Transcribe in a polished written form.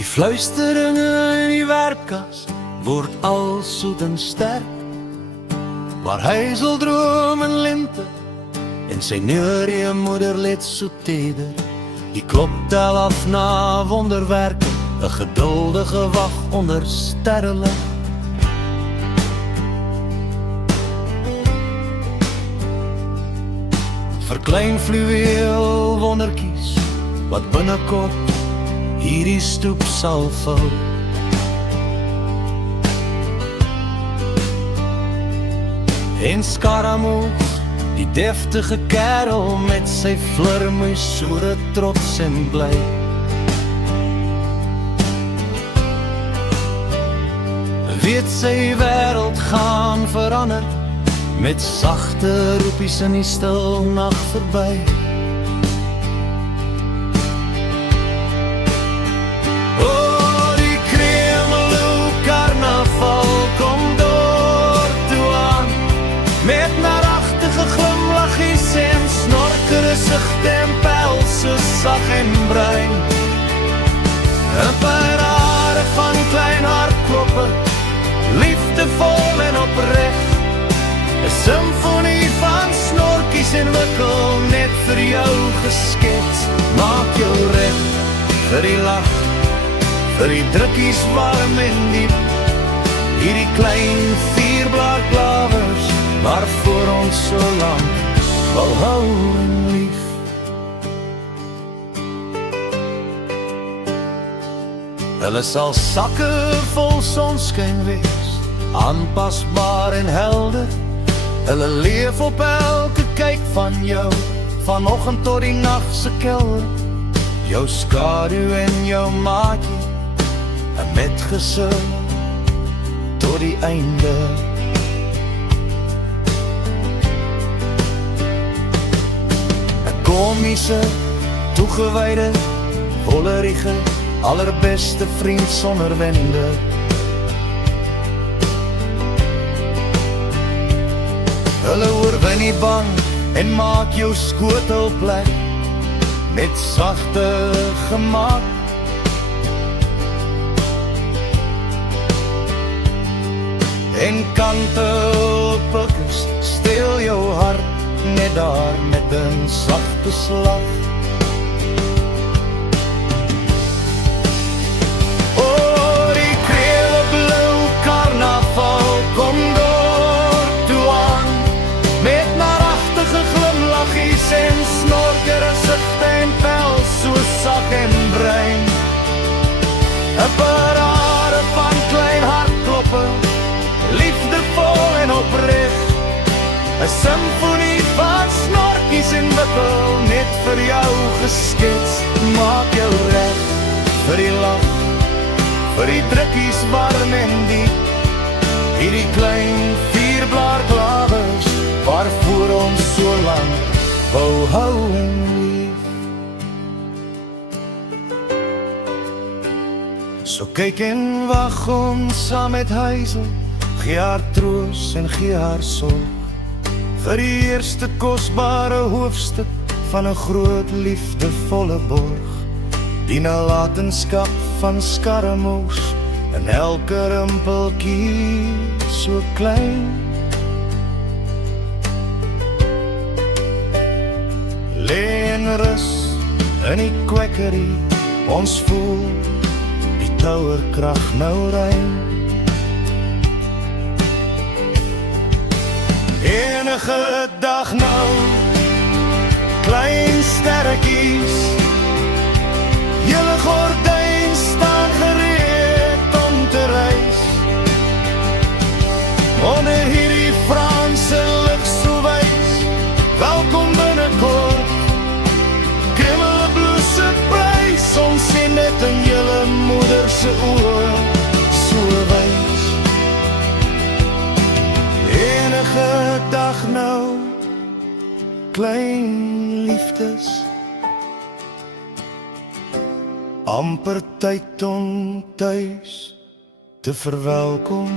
Die fluisteringe in die werkkas word al soet en sterk, waar huiseldroom en lente en sy neurige moederlied so teder. Die klok tel af na wonderwerke, 'n geduldige wag onder sterrelig. Verklein fluweel wondertjies wat binnekort hierdie stoep sal vul. En Skaramoes, die deftige kerel met sy vlermuis, soere trots en bly. Weet sy wêreld gaan verander, met sagte roepies in die stil nag verby. O, die Kremeloe karnaval kom door toe aan, met naragtige glimlaggies en snorkere sigte en pelse sag en bruin. 'n parade van klein hartkloppe, liefdevol en opreg, 'n simfonie van snorkies en wikkel, net vir jou geskets. Maak jou reg vir die lach, vir die drukkies warm en diep, hierdie klein vierblaarklawers waarvoor ons so lang wou hou en lief. Hulle sal sakke vol sonskyn wees, aanpasbaar en helder. Hulle leef op elke kyk van jou, vanoggend tot die nag se kelder. Jou skadu en jou maatjie, 'n metgesin tot die einde. 'n komiese, toegewyde, vollerige, allerbeste vriend sonder wende. Hulle oorwin nie bang en maak jou skotel plek met sagte gemaak. En kantelpikkers steel jou hart net daar met 'n sagte slag. O, die kreelblou karnaval kom door toe aan, met naragtige glimlaggies en snorkere sigte en vel so sag en bruin. 'n parade van klein hartkloppe, liefdevol en opreg, 'n simfonie van snorkies en wikkel, net vir jou geskets. Maak jou reg vir die lach, vir die drukkies warm en diep, hierdie klein vierblaarklawers waarvoor ons so lang wou hou en lief. So kyk en wag ons saam met Huisel, gee haar troos en gee haar sorg, vir die eerste kosbare hoofstuk van 'n groot liefdevolle borg. Die nalatenskap van Skaramoes, en elke rimpeltjie so klein. Lê en rus in die kwekkerie, ons voel die touwerkrag nou rein. Enige dag nou, klein sterretjies, julle gordyn staan gereed om te reis. Onder hierdie Franse lig so wys, welkom binnekort, Kremeloe se prys, ons sien dit in julle moeder se oë, so wys. Enige dag nou, klein liefdes, amper tyd om tuis te verwelkom.